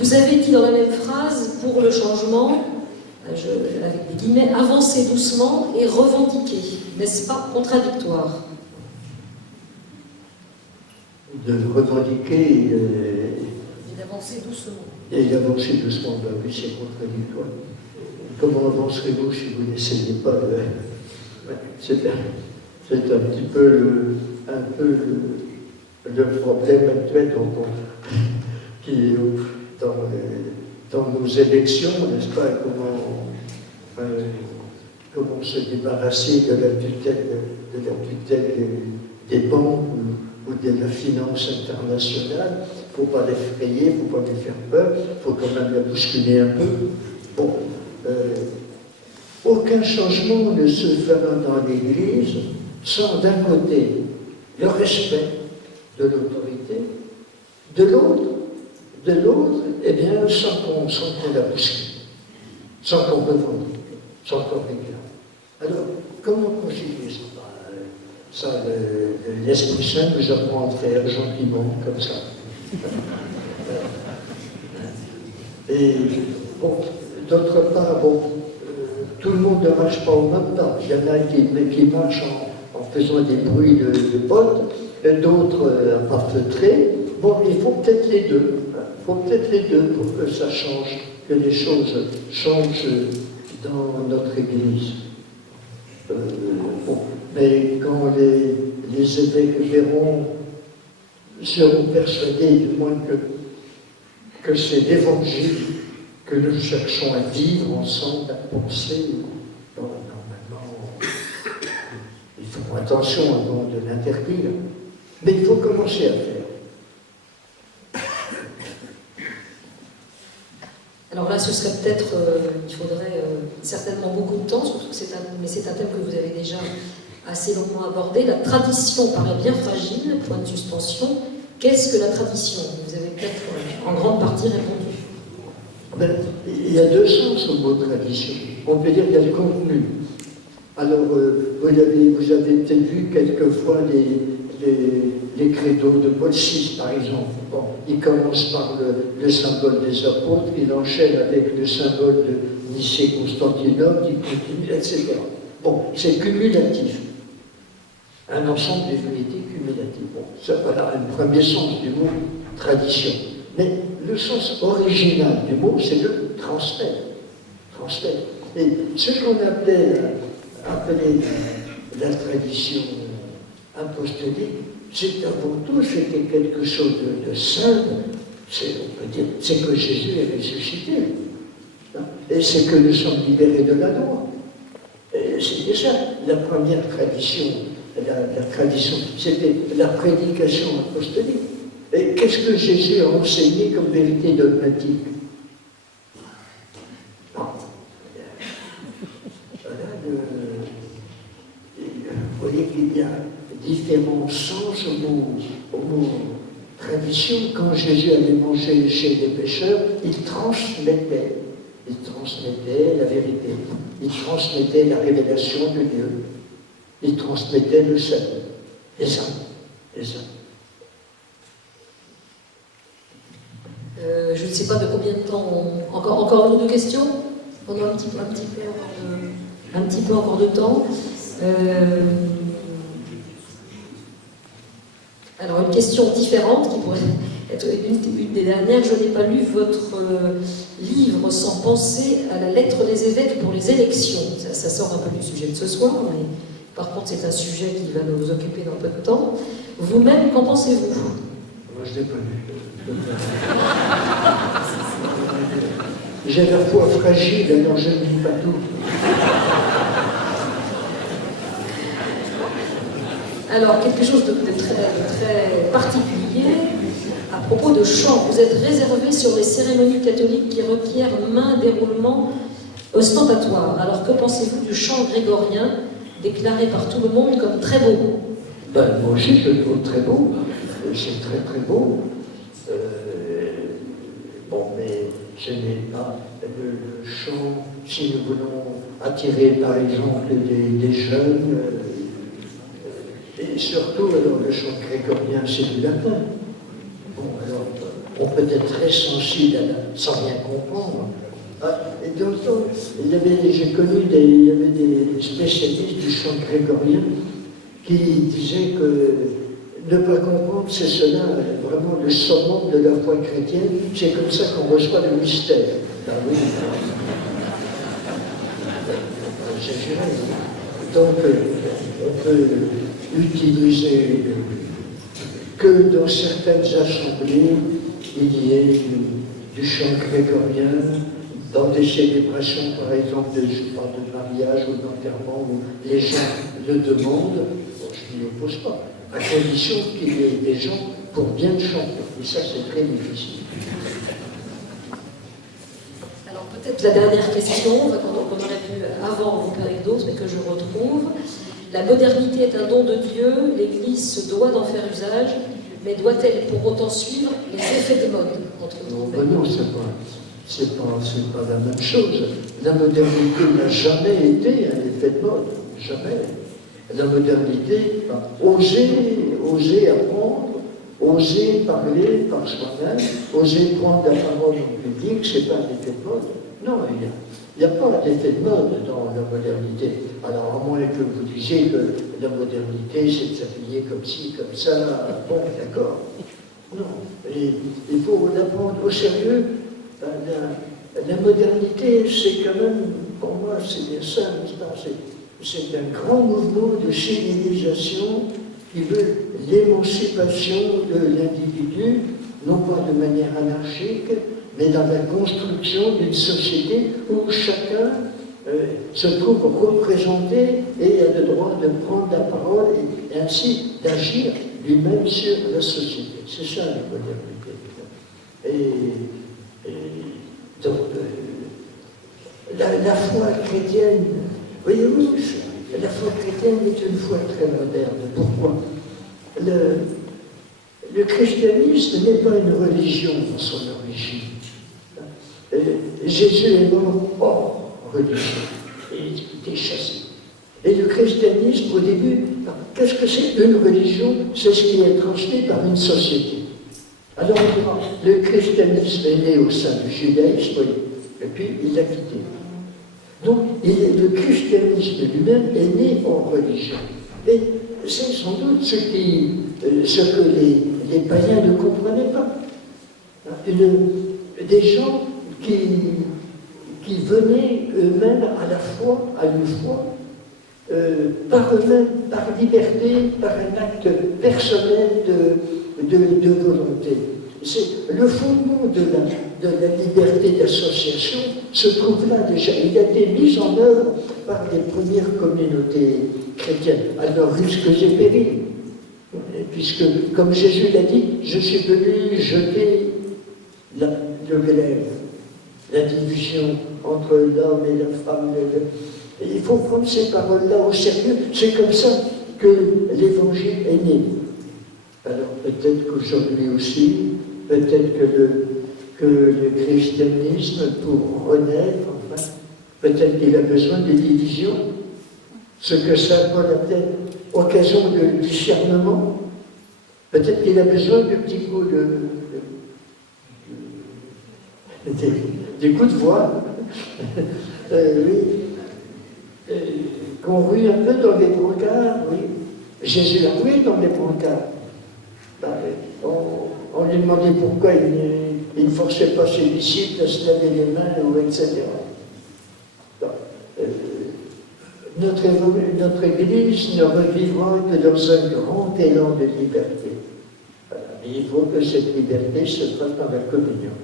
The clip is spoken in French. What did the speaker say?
Vous avez dit dans la même phrase, pour le changement, avec des guillemets, avancer doucement et revendiquer. N'est-ce pas contradictoire? De revendiquer et d'avancer doucement. Et d'avancer doucement, ben oui, c'est contradictoire. Comment avancerez-vous si vous n'essayez pas c'est un petit peu le problème actuel qui est dans nos élections, n'est-ce pas? Comment se débarrasser de la tutelle des banques ou de la finance internationale. Il ne faut pas l'effrayer, il ne faut pas lui faire peur, il faut quand même la bousculer un peu. Bon, aucun changement ne se fera dans l'Église sans, d'un côté, le respect de l'autorité, de l'autre, eh bien, sans qu'on la bouscule, sans qu'on revendique, sans qu'on réclame. Alors, comment concilier ça? Ça, l'Esprit Saint nous apprend à faire gentiment, comme ça. Et, bon, d'autre part, tout le monde ne marche pas au même temps. Il y en a qui marchent en faisant des bruits de bottes, d'autres à pas feutrer. Bon, il faut peut-être les deux. Il faut peut-être les deux pour que ça change, que les choses changent dans notre Église. Mais quand les évêques seront persuadés, du moins que c'est l'Évangile que nous cherchons à vivre ensemble, à penser, normalement, ils feront attention avant de l'interdire, mais il faut commencer à faire. Alors là, ce serait peut-être, il faudrait certainement beaucoup de temps, surtout que c'est un thème que vous avez déjà assez longuement abordé. La tradition paraît bien fragile, point de suspension. Qu'est-ce que la tradition? Vous avez peut-être en grande partie répondu. Il y a deux sens au mot tradition. On peut dire qu'il y a le contenu. Alors, vous avez peut-être vu quelquefois les credos de Paul VI, par exemple. Bon, il commence par le symbole des apôtres, il enchaîne avec le symbole de Nicée-Constantinople, il continue, etc. Bon, c'est cumulatif. Un ensemble des vérités cumulatives. Bon, ça, voilà un premier sens du mot tradition. Mais le sens original du mot, c'est le transmettre. Et ce qu'on appelait la tradition apostolique, c'est avant tout, c'était quelque chose de simple. On peut dire, c'est que Jésus est ressuscité. Et c'est que nous sommes libérés de la loi. C'est déjà la première tradition. La tradition, c'était la prédication apostolique. Et qu'est-ce que Jésus a enseigné comme vérité dogmatique? Vous voyez qu'il y a différents sens au mot tradition. Quand Jésus allait manger chez les pécheurs, il transmettait la vérité, il transmettait la révélation de Dieu, il transmettait le salut, les âmes. Je ne sais pas de combien de temps encore une ou deux questions. On a un petit peu encore de temps. Alors une question différente qui pourrait être une des dernières. Je n'ai pas lu votre livre sans penser à la lettre des évêques pour les élections. Ça sort un peu du sujet de ce soir, mais par contre c'est un sujet qui va nous occuper dans peu de temps. Vous-même, qu'en pensez-vous? Moi je ne l'ai pas lu. J'ai la foi fragile, alors je ne lis pas tout. Alors, quelque chose de très particulier, à propos de chant. Vous êtes réservé sur les cérémonies catholiques qui requièrent main déroulement ostentatoire. Alors, que pensez-vous du chant grégorien, déclaré par tout le monde comme très beau? Moi aussi, je le trouve très beau. C'est très très beau. Mais ce n'est pas le chant, si nous voulons attirer par exemple des jeunes, et surtout, alors le chant grégorien, c'est du latin. Bon, alors, on peut être très sensible sans rien comprendre. Et donc, j'ai connu il y avait des spécialistes du chant grégorien qui disaient que ne pas comprendre, c'est cela, vraiment le summum de la foi chrétienne, c'est comme ça qu'on reçoit le mystère. Ben oui. J'exagère. Donc, on peut utiliser que dans certaines assemblées, il y ait du chant grégorien, dans des célébrations, par exemple, de mariage ou d'enterrement, où les gens le demandent, bon, je n'y oppose pas, à condition qu'il y ait des gens pour bien chanter. Et ça, c'est très difficile. Alors peut-être la dernière question, qu'on aurait pu avant vous parler d'autres, mais que je retrouve. La modernité est un don de Dieu, l'Église se doit d'en faire usage, mais doit-elle pour autant suivre les effets de mode entre nous? Non, c'est pas la même chose. La modernité n'a jamais été un effet de mode, jamais. La modernité, oser apprendre, oser parler par soi-même, oser prendre la parole en public, c'est pas un effet de mode. Non, il n'y a pas d'effet de mode dans la modernité. Alors, à moins que vous disiez que la modernité, c'est de s'habiller comme ci, comme ça, bon, d'accord. Non, et il faut la prendre au sérieux. La modernité, c'est quand même, pour moi, c'est bien ça, c'est un grand mouvement de civilisation qui veut l'émancipation de l'individu, non pas de manière anarchique, mais dans la construction d'une société où chacun se trouve représenté et a le droit de prendre la parole et ainsi d'agir lui-même sur la société. C'est ça la modernité. Donc, la foi chrétienne, voyez-vous, la foi chrétienne est une foi très moderne. Pourquoi? Le christianisme n'est pas une religion dans son origine. Jésus est mort hors religion, il était chassé. Et le christianisme, au début, qu'est-ce que c'est une religion? C'est ce qui est transmis par une société. Alors, le christianisme est né au sein du judaïsme, et puis il l'a quitté. Donc, le christianisme lui-même est né en religion. Et c'est sans doute ce que les païens ne comprenaient pas. Des gens qui venaient eux-mêmes à la foi, à une foi, par eux-mêmes, par liberté, par un acte personnel de volonté. Le fondement de la liberté d'association se trouve là déjà. Il a été mis en œuvre par les premières communautés chrétiennes, à leurs risques et périls. Puisque, comme Jésus l'a dit, je suis venu jeter le glaive, la division entre l'homme et la femme. Il faut prendre ces paroles-là au sérieux. C'est comme ça que l'Évangile est né. Alors peut-être qu'aujourd'hui aussi, peut-être que le christianisme, pour renaître, enfin, peut-être qu'il a besoin de divisions. Ce que Saint Paul appelle occasion de discernement. Peut-être qu'il a besoin de petits coups des coups de voix. Oui. Qu'on rue un peu dans les brancards, oui. Jésus a roué dans les brancards. On lui demandait pourquoi il ne forçait pas ses disciples à se laver les mains, etc. Notre Église ne revivra que dans un grand élan de liberté. Voilà. Et il faut que cette liberté se fasse par la communion.